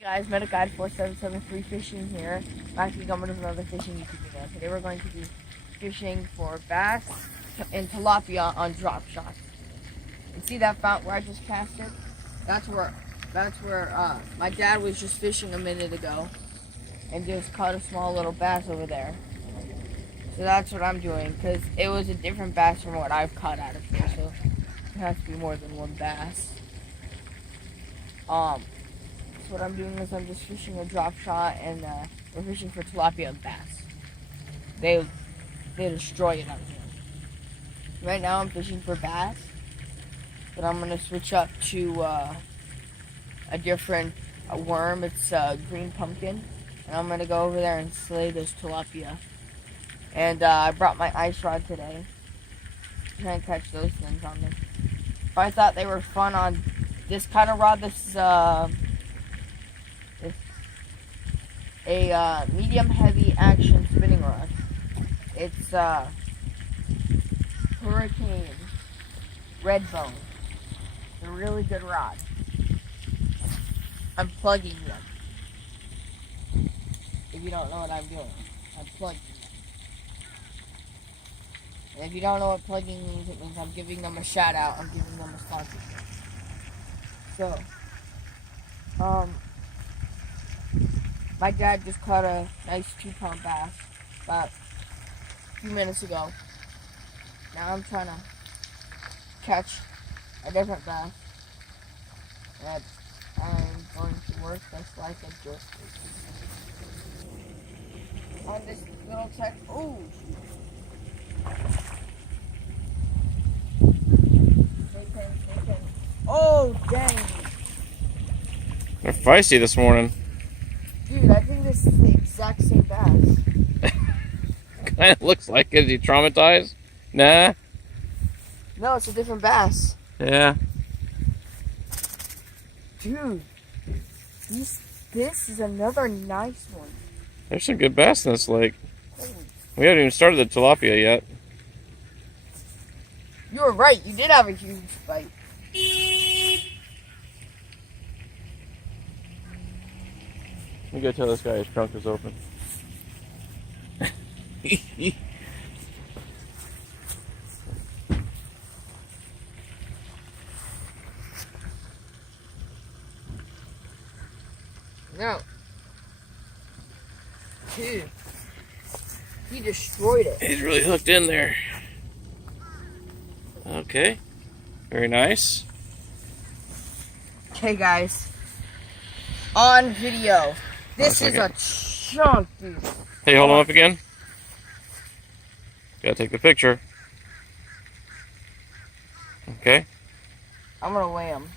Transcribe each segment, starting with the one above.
Guys, Metaguyde 4773 fishing here. Back again with another fishing YouTube video. Today we're going to be fishing for bass and tilapia on drop shots. And see that fountain where I just casted? That's where my dad was just fishing a minute ago and just caught a small little bass over there. So that's what I'm doing because it was a different bass from what I've caught out of here. So it has to be more than one bass. What I'm doing is I'm just fishing a drop shot, and we're fishing for tilapia and bass. They destroy it out here. Right now I'm fishing for bass, but I'm gonna switch up to a different worm. It's green pumpkin, and I'm gonna go over there and slay this tilapia. And I brought my ice rod today. Trying to catch those things on them. If I thought they were fun on this kind of rod, this is a medium heavy action spinning rod. It's Hurricane Redbone. It's a really good rod. I'm plugging them. If you don't know what I'm doing, I'm plugging them. And if you don't know what plugging means, it means I'm giving them a shout out. I'm giving them a sponsorship. So, my dad just caught a nice 2-pound bass about a few minutes ago. Now I'm trying to catch a different bass that I'm going to work just like a jerk. On this little tech. Oh! Oh, dang! They're feisty this morning. Dude, I think this is the exact same bass. Kind of looks like it. Is he traumatized? Nah. No, it's a different bass. Yeah. Dude, this is another nice one. There's some good bass in this lake. Holy. We haven't even started the tilapia yet. You were right. You did have a huge bite. Let me go tell this guy his trunk is open. No. Dude. He destroyed it. He's really hooked in there. Okay. Very nice. Okay, guys. On video. This is a chunk, dude. Hey, hold him up again. Gotta take the picture. Okay. I'm gonna weigh him.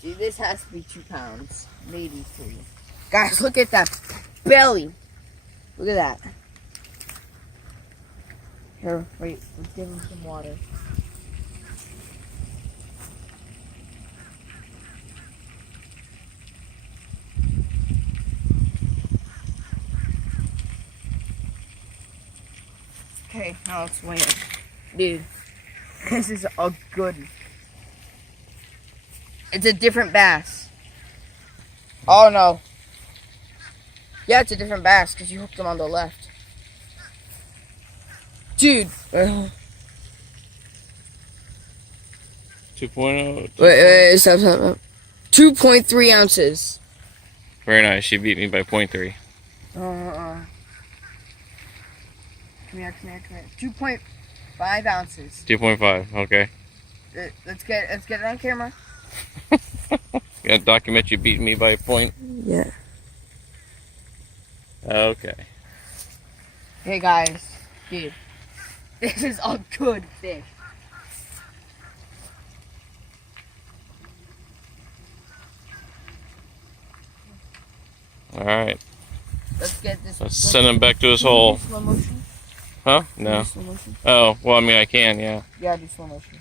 Dude, this has to be 2 pounds. Maybe 3. Guys, look at that belly. Look at that. Here, wait. Let's give him some water. Okay, now let's weigh it. Dude, this is a good one. It's a different bass. Oh no. Yeah, it's a different bass because you hooked them on the left. Dude. 2.0. Wait, stop. 2.3 ounces. Very nice. She beat me by 0.3. Come here. 2.5 ounces. 2.5. Okay. Let's get it on camera. Gotta document you beating me by a point. Yeah. Okay. Hey guys, dude, this is a good fish. All right. Let's get this. Let's send him back to his hole. Slow motion? Huh? No. Slow motion? Oh, well, I mean, I can, yeah. Yeah, do slow motion.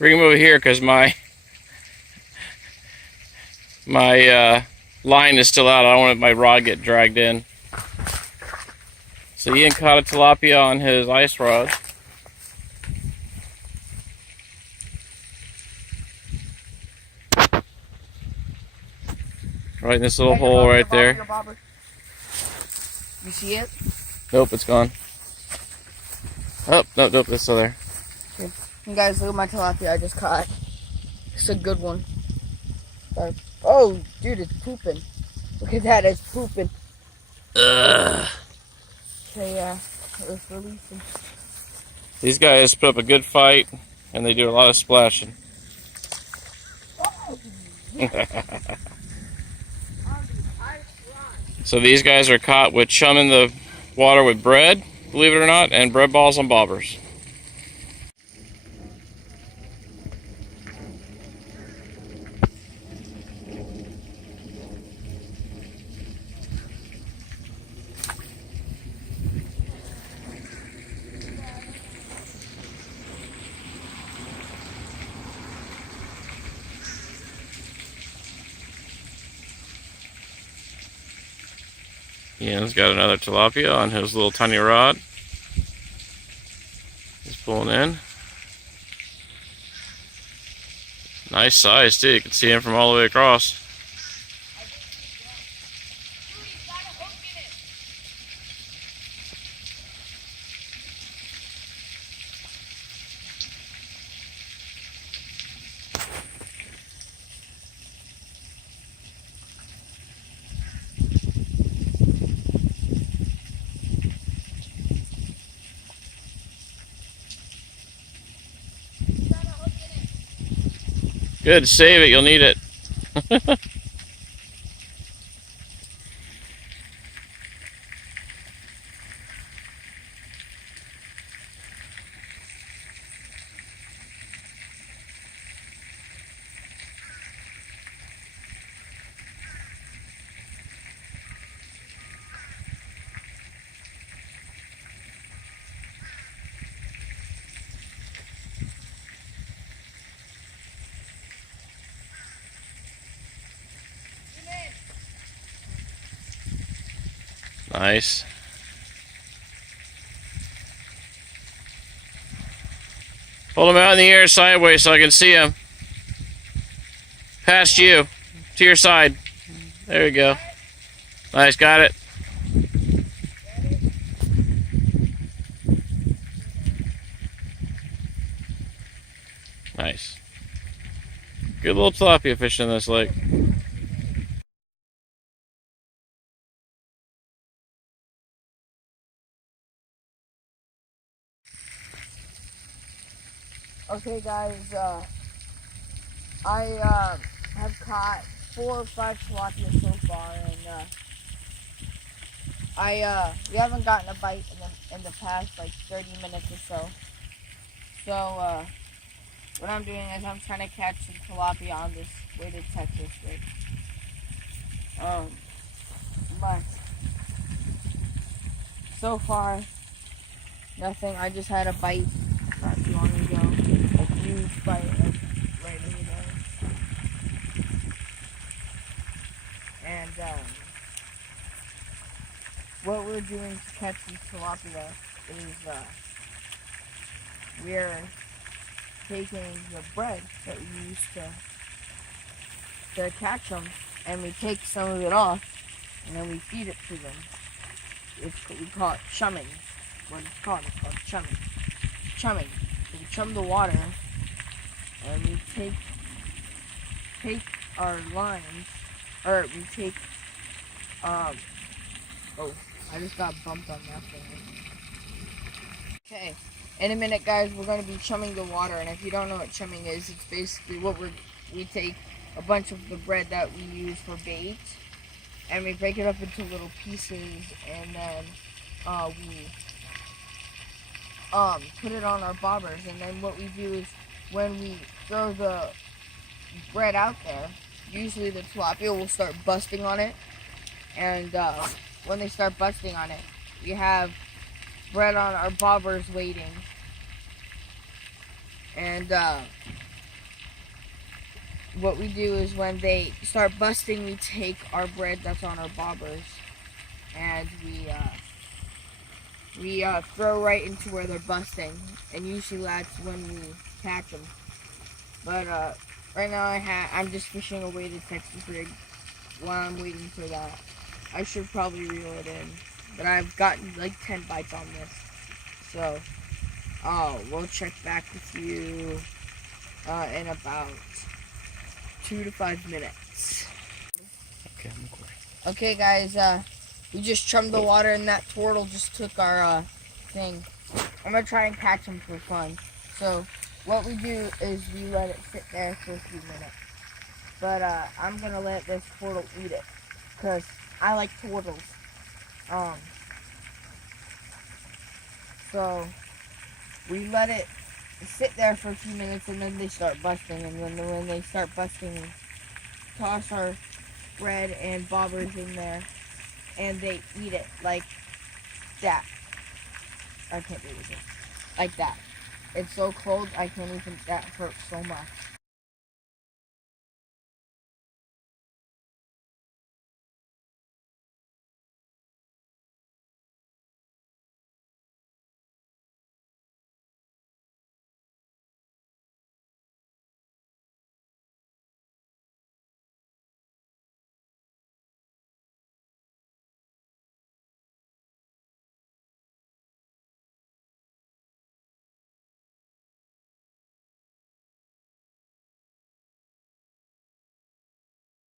Bring him over here because my line is still out. I don't want my rod get dragged in. So Ian caught a tilapia on his ice rod. Right in this little hole right there. You see it? Nope, it's gone. Oh, nope, it's still there. Okay. And guys, look at my tilapia I just caught. It's a good one. Oh, dude, it's pooping. Look at that, it's pooping. Ugh. Okay, yeah, let's release him. These guys put up a good fight, and they do a lot of splashing. So these guys are caught with chum in the water with bread, believe it or not, and bread balls on bobbers. Ian's got another tilapia on his little tiny rod. He's pulling in. Nice size too, you can see him from all the way across. Good, save it, you'll need it. Nice. Hold him out in the air sideways so I can see him. Past you. To your side. There you go. Nice, got it. Nice. Good little tilapia fish in this lake. Okay, guys, I have caught 4 or 5 tilapia so far, and we haven't gotten a bite in the past like 30 minutes or so. So what I'm doing is I'm trying to catch some tilapia on this way to Texas, right? But so far nothing. I just had a bite not too long ago. A huge bite right over there. And what we're doing to catch these tilapia is we're taking the bread that we used to catch them, and we take some of it off, and then we feed it to them. We call it chumming. What it's called chumming. Chumming. So we chum the water, and we take our lines, or we take oh, I just got bumped on that thing. Okay, in a minute, guys, we're going to be chumming the water, and if you don't know what chumming is, it's basically we take a bunch of the bread that we use for bait, and we break it up into little pieces, and then we put it on our bobbers, and then what we do is when we throw the bread out there, usually the tilapia will start busting on it, and when they start busting on it, we have bread on our bobbers waiting, and what we do is when they start busting, we take our bread that's on our bobbers and we throw right into where they're busting, and usually that's when we catch them. But right now I'm just fishing away the Texas rig while I'm waiting for that. I should probably reel it in, but I've gotten like 10 bites on this, so we'll check back with you in about 2 to 5 minutes. Okay, I'm recording. Okay, guys, we just chummed the water, and that turtle just took our thing. I'm gonna try and catch him for fun. So what we do is we let it sit there for a few minutes. But I'm gonna let this turtle eat it, cause I like turtles. So we let it sit there for a few minutes, and then they start busting. And when they start busting, we toss our bread and bobbers in there, and they eat it like that. I can't do this. Like that. It's so cold, I can't even. That hurts so much.